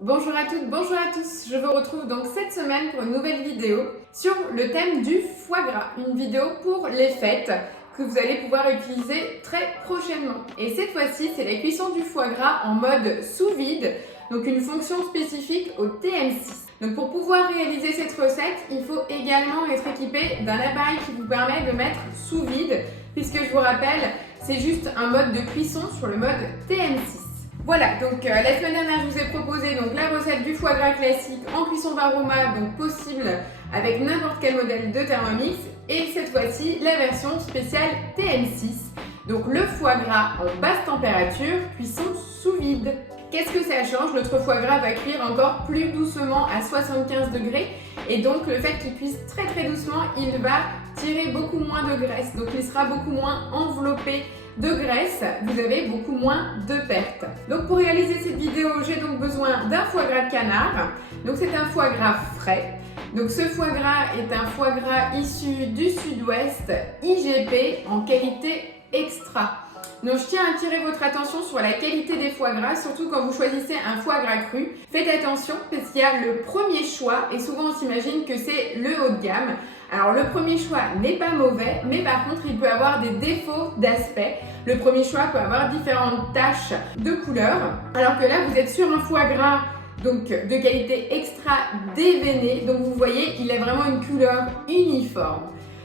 Bonjour à toutes, bonjour à tous, je vous retrouve donc cette semaine pour une nouvelle vidéo sur le thème du foie gras, une vidéo pour les fêtes que vous allez pouvoir utiliser très prochainement. Et cette fois-ci, c'est la cuisson du foie gras en mode sous vide, donc une fonction spécifique au TM6. Donc pour pouvoir réaliser cette recette, il faut également être équipé d'un appareil qui vous permet de mettre sous vide, puisque je vous rappelle, c'est juste un mode de cuisson sur le mode TM6. Voilà, donc la semaine dernière, je vous ai proposé donc la recette du foie gras classique en cuisson Varoma, donc possible avec n'importe quel modèle de Thermomix. Et cette fois-ci, la version spéciale TM6, donc le foie gras en basse température, cuisson sous vide. Qu'est-ce que ça change? Notre foie gras va cuire encore plus doucement à 75 degrés et donc le fait qu'il cuise très très doucement, il va tirer beaucoup moins de graisse, donc il sera beaucoup moins enveloppé de graisse, vous avez beaucoup moins de pertes. Donc pour réaliser cette vidéo, j'ai donc besoin d'un foie gras de canard. Donc c'est un foie gras frais. Donc ce foie gras est un foie gras issu du sud-ouest, IGP en qualité extra. Donc je tiens à attirer votre attention sur la qualité des foie gras, surtout quand vous choisissez un foie gras cru. Faites attention parce qu'il y a le premier choix et souvent on s'imagine que c'est le haut de gamme. Alors le premier choix n'est pas mauvais, mais par contre il peut avoir des défauts d'aspect. Le premier choix peut avoir différentes taches de couleur, alors que là vous êtes sur un foie gras donc de qualité extra déveiné. Donc vous voyez, il a vraiment une couleur uniforme.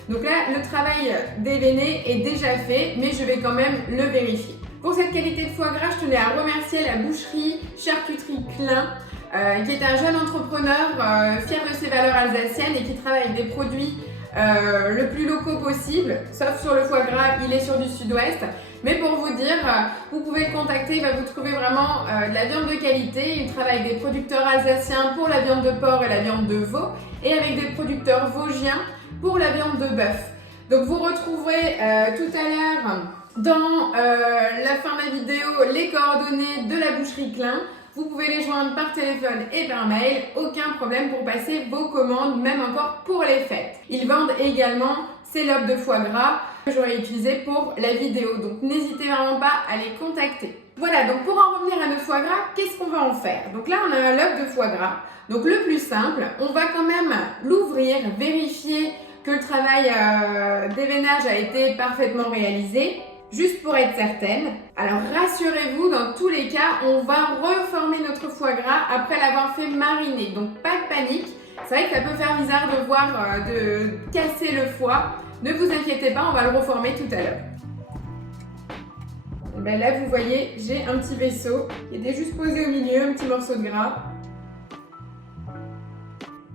Donc là, le travail déveiné est déjà fait, mais je vais quand même le vérifier. Pour cette qualité de foie gras, je tenais à remercier la boucherie Charcuterie Klein, qui est un jeune entrepreneur fier de ses valeurs alsaciennes et qui travaille avec des produits le plus locaux possible, sauf sur le foie gras, il est sur du sud-ouest. Mais pour vous dire, vous pouvez le contacter, il va vous trouver vraiment de la viande de qualité. Il travaille avec des producteurs alsaciens pour la viande de porc et la viande de veau, et avec des producteurs vosgiens pour la viande de bœuf. Donc vous retrouverez tout à l'heure dans la fin de la vidéo les coordonnées de la boucherie Klein. Vous pouvez les joindre par téléphone et par mail, aucun problème pour passer vos commandes, même encore pour les fêtes. Ils vendent également ces lobes de foie gras que j'aurais utilisé pour la vidéo, donc n'hésitez vraiment pas à les contacter. Voilà, donc pour en revenir à notre foie gras, qu'est-ce qu'on va en faire? Donc là, on a un lobe de foie gras. Donc le plus simple, on va quand même l'ouvrir, vérifier que le travail d'éveinage a été parfaitement réalisé, juste pour être certaine. Alors rassurez-vous, dans tous les cas, on va reformer notre foie gras après l'avoir fait mariner. Donc pas de panique. C'est vrai que ça peut faire bizarre de voir de casser le foie. Ne vous inquiétez pas, on va le reformer tout à l'heure. Ben là, vous voyez, j'ai un petit vaisseau qui était juste posé au milieu, un petit morceau de gras.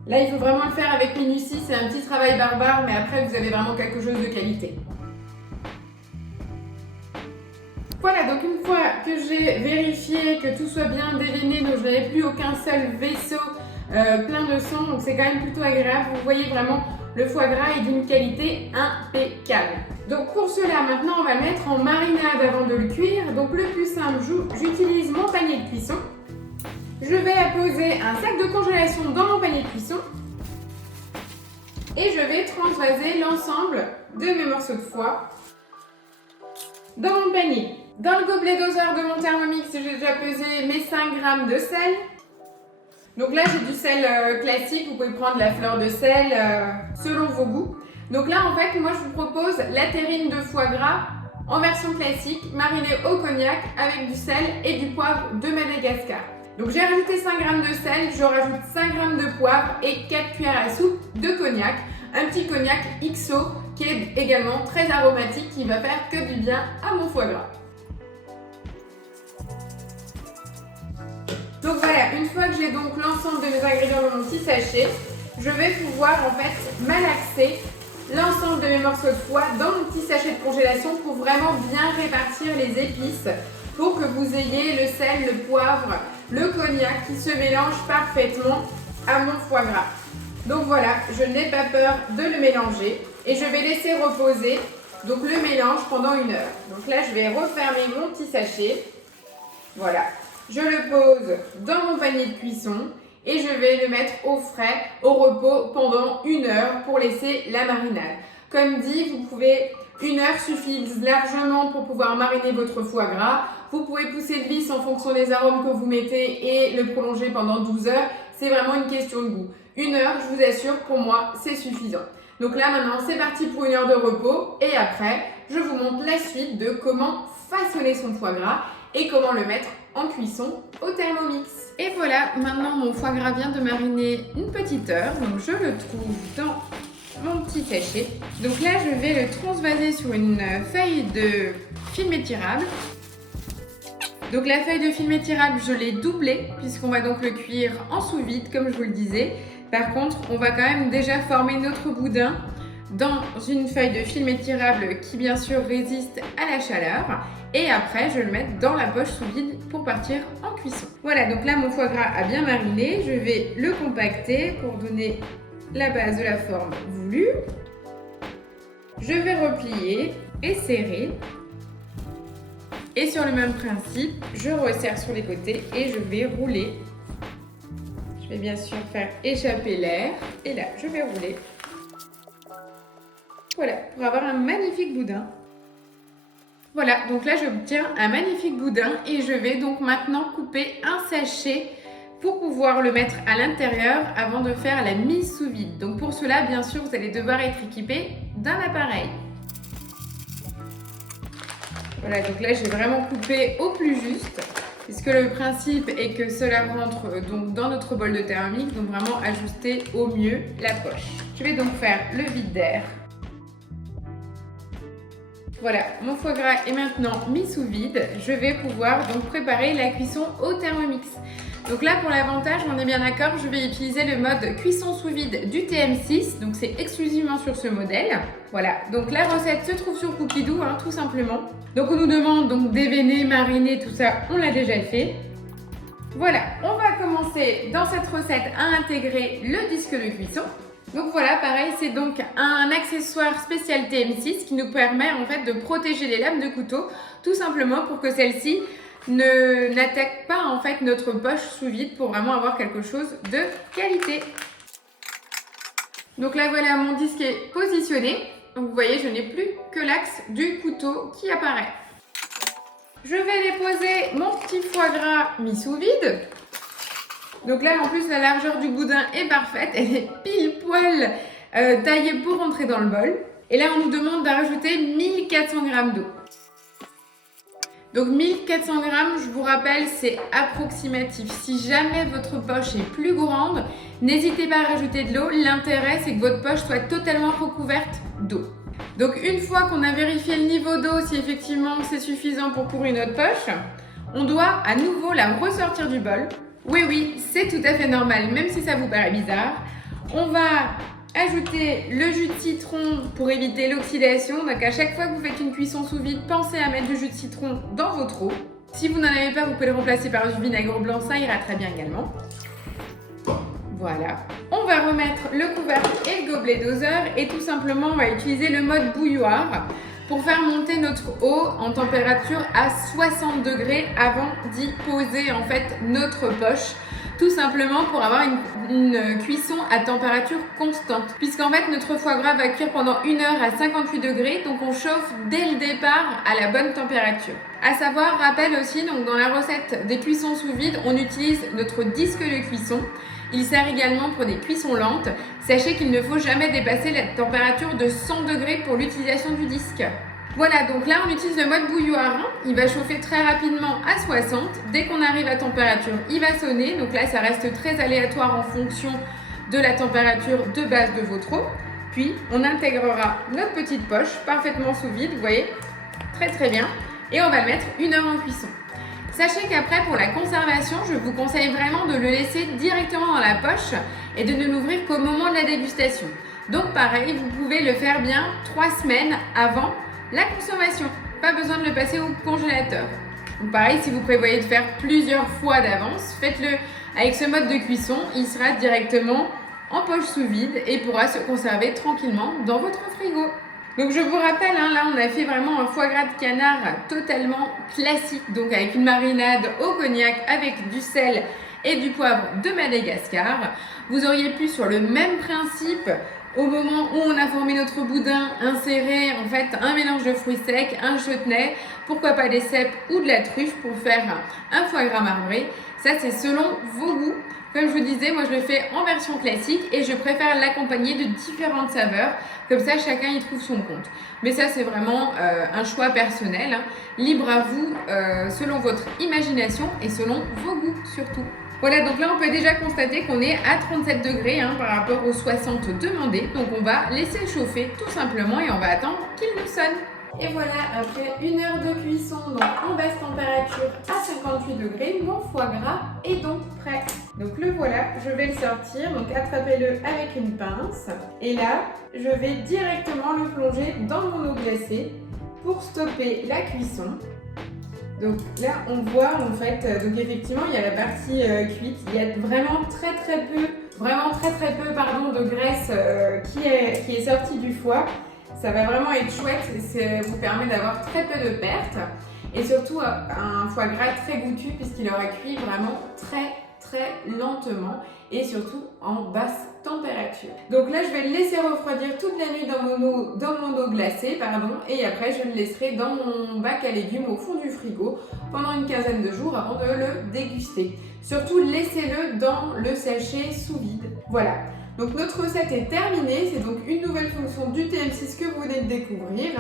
Là, il faut vraiment le faire avec minutie, c'est un petit travail barbare, mais après, vous avez vraiment quelque chose de qualité. Voilà, donc une fois que j'ai vérifié que tout soit bien déveiné, donc je n'avais plus aucun seul vaisseau plein de sang, donc c'est quand même plutôt agréable. Vous voyez vraiment, le foie gras est d'une qualité impeccable. Donc pour cela, maintenant, on va le mettre en marinade avant de le cuire. Donc le plus simple, j'utilise mon panier de cuisson. Je vais apposer un sac de congélation dans mon panier de cuisson et je vais transvaser l'ensemble de mes morceaux de foie dans mon panier. Dans le gobelet doseur de mon Thermomix, j'ai déjà pesé mes 5 g de sel. Donc là, j'ai du sel classique, vous pouvez prendre la fleur de sel selon vos goûts. Donc là, en fait, moi, je vous propose la terrine de foie gras en version classique, marinée au cognac avec du sel et du poivre de Madagascar. Donc j'ai rajouté 5 g de sel, je rajoute 5 g de poivre et 4 cuillères à soupe de cognac. Un petit cognac XO qui est également très aromatique, qui va faire que du bien à mon foie gras. Donc voilà, une fois que j'ai donc l'ensemble de mes ingrédients dans mon petit sachet, je vais pouvoir en fait malaxer l'ensemble de mes morceaux de foie dans mon petit sachet de congélation pour vraiment bien répartir les épices, pour que vous ayez le sel, le poivre, le cognac qui se mélange parfaitement à mon foie gras. Donc voilà, je n'ai pas peur de le mélanger et je vais laisser reposer donc le mélange pendant 1 heure. Donc là, je vais refermer mon petit sachet. Voilà, je le pose dans mon panier de cuisson et je vais le mettre au frais, au repos pendant 1 heure pour laisser la marinade. Comme dit, vous pouvez 1 heure suffit largement pour pouvoir mariner votre foie gras. Vous pouvez pousser le vis en fonction des arômes que vous mettez et le prolonger pendant 12 heures. C'est vraiment une question de goût. 1 heure, je vous assure, pour moi, c'est suffisant. Donc là, maintenant, c'est parti pour 1 heure de repos. Et après, je vous montre la suite de comment façonner son foie gras et comment le mettre en cuisson au Thermomix. Et voilà, maintenant, mon foie gras vient de mariner une petite heure. Donc, je le trouve dans mon petit sachet. Donc là, je vais le transvaser sur une feuille de film étirable. Donc la feuille de film étirable, je l'ai doublée puisqu'on va donc le cuire en sous-vide comme je vous le disais. Par contre, on va quand même déjà former notre boudin dans une feuille de film étirable qui bien sûr résiste à la chaleur. Et après, je vais le mettre dans la poche sous-vide pour partir en cuisson. Voilà, donc là mon foie gras a bien mariné. Je vais le compacter pour donner la base de la forme voulue. Je vais replier et serrer. Et sur le même principe, je resserre sur les côtés et je vais rouler. Je vais bien sûr faire échapper l'air. Et là, je vais rouler. Voilà, pour avoir un magnifique boudin. Voilà, donc là, j'obtiens un magnifique boudin et je vais donc maintenant couper un sachet pour pouvoir le mettre à l'intérieur avant de faire la mise sous vide. Donc pour cela, bien sûr, vous allez devoir être équipé d'un appareil. Voilà, donc là j'ai vraiment coupé au plus juste, puisque le principe est que cela rentre donc dans notre bol de Thermomix, donc vraiment ajuster au mieux la poche. Je vais donc faire le vide d'air. Voilà, mon foie gras est maintenant mis sous vide. Je vais pouvoir donc préparer la cuisson au Thermomix. Donc là, pour l'avantage, on est bien d'accord, je vais utiliser le mode cuisson sous vide du TM6. Donc c'est exclusivement sur ce modèle. Voilà, donc la recette se trouve sur Cookidoo, tout simplement. Donc on nous demande donc déveiner, mariner, tout ça, on l'a déjà fait. Voilà, on va commencer dans cette recette à intégrer le disque de cuisson. Donc voilà, pareil, c'est donc un accessoire spécial TM6 qui nous permet en fait de protéger les lames de couteau, tout simplement pour que celle-ci n'attaque pas en fait notre poche sous vide pour vraiment avoir quelque chose de qualité. Donc là voilà, mon disque est positionné. Donc vous voyez, je n'ai plus que l'axe du couteau qui apparaît. Je vais déposer mon petit foie gras mis sous vide. Donc là en plus la largeur du boudin est parfaite, elle est pile poil taillée pour rentrer dans le bol. Et là on nous demande de rajouter 1400 g d'eau. Donc 1400 g, je vous rappelle, c'est approximatif. Si jamais votre poche est plus grande, n'hésitez pas à rajouter de l'eau. L'intérêt, c'est que votre poche soit totalement recouverte d'eau. Donc une fois qu'on a vérifié le niveau d'eau, si effectivement c'est suffisant pour couvrir notre poche, on doit à nouveau la ressortir du bol. Oui, c'est tout à fait normal, même si ça vous paraît bizarre. On va ajouter le jus de citron pour éviter l'oxydation. Donc à chaque fois que vous faites une cuisson sous vide, pensez à mettre du jus de citron dans votre eau. Si vous n'en avez pas, vous pouvez le remplacer par du vinaigre blanc, ça ira très bien également. Voilà. On va remettre le couvercle et le gobelet doseur et tout simplement on va utiliser le mode bouilloire pour faire monter notre eau en température à 60 degrés avant d'y poser en fait notre poche. Tout simplement pour avoir une cuisson à température constante. Puisqu'en fait, notre foie gras va cuire pendant 1 heure à 58 degrés. Donc, on chauffe dès le départ à la bonne température. À savoir, rappel aussi, donc dans la recette des cuissons sous vide, on utilise notre disque de cuisson. Il sert également pour des cuissons lentes. Sachez qu'il ne faut jamais dépasser la température de 100 degrés pour l'utilisation du disque. Voilà, donc là on utilise le mode bouilloire, il va chauffer très rapidement à 60. Dès qu'on arrive à température, il va sonner. Donc là ça reste très aléatoire en fonction de la température de base de votre eau. Puis on intégrera notre petite poche parfaitement sous vide, vous voyez, très bien. Et on va le mettre 1 heure en cuisson. Sachez qu'après pour la conservation, je vous conseille vraiment de le laisser directement dans la poche et de ne l'ouvrir qu'au moment de la dégustation. Donc pareil, vous pouvez le faire bien 3 semaines avant la consommation, pas besoin de le passer au congélateur. Donc pareil, si vous prévoyez de faire plusieurs fois d'avance, faites-le avec ce mode de cuisson, il sera directement en poche sous vide et pourra se conserver tranquillement dans votre frigo. Donc je vous rappelle, là on a fait vraiment un foie gras de canard totalement classique, donc avec une marinade au cognac avec du sel et du poivre de Madagascar. Vous auriez pu sur le même principe au moment où on a formé notre boudin, insérer en fait un mélange de fruits secs, un chutney, pourquoi pas des cèpes ou de la truffe pour faire un foie gras marbré. Ça, c'est selon vos goûts. Comme je vous disais, moi je le fais en version classique et je préfère l'accompagner de différentes saveurs. Comme ça, chacun y trouve son compte. Mais ça, c'est vraiment un choix personnel, hein. Libre à vous, selon votre imagination et selon vos goûts surtout. Voilà, donc là, on peut déjà constater qu'on est à 37 degrés par rapport aux 60 demandés. Donc, on va laisser chauffer tout simplement et on va attendre qu'il nous sonne. Et voilà, après 1 heure de cuisson, donc en basse température à 58 degrés, mon foie gras est donc prêt. Donc le voilà, je vais le sortir, donc attrapez-le avec une pince. Et là, je vais directement le plonger dans mon eau glacée pour stopper la cuisson. Donc là, on voit en fait, donc effectivement, il y a la partie cuite, il y a vraiment très peu de graisse qui est sortie du foie. Ça va vraiment être chouette, ça vous permet d'avoir très peu de pertes et surtout un foie gras très goûtu puisqu'il aura cuit vraiment très lentement et surtout en basse température. Donc là, je vais le laisser refroidir toute la nuit dans mon eau glacée, et après je le laisserai dans mon bac à légumes au fond du frigo pendant une quinzaine de jours avant de le déguster. Surtout, laissez-le dans le sachet sous vide. Voilà. Donc notre recette est terminée, c'est donc une nouvelle fonction du TM6 que vous venez de découvrir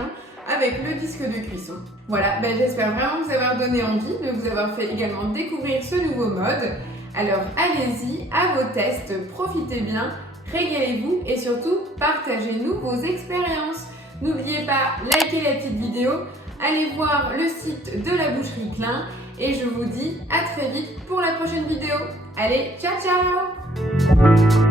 avec le disque de cuisson. Voilà, j'espère vraiment vous avoir donné envie, de vous avoir fait également découvrir ce nouveau mode. Alors allez-y, à vos tests, profitez bien, régalez-vous et surtout partagez-nous vos expériences. N'oubliez pas, likez la petite vidéo, allez voir le site de la boucherie Klein et je vous dis à très vite pour la prochaine vidéo. Allez, ciao ciao!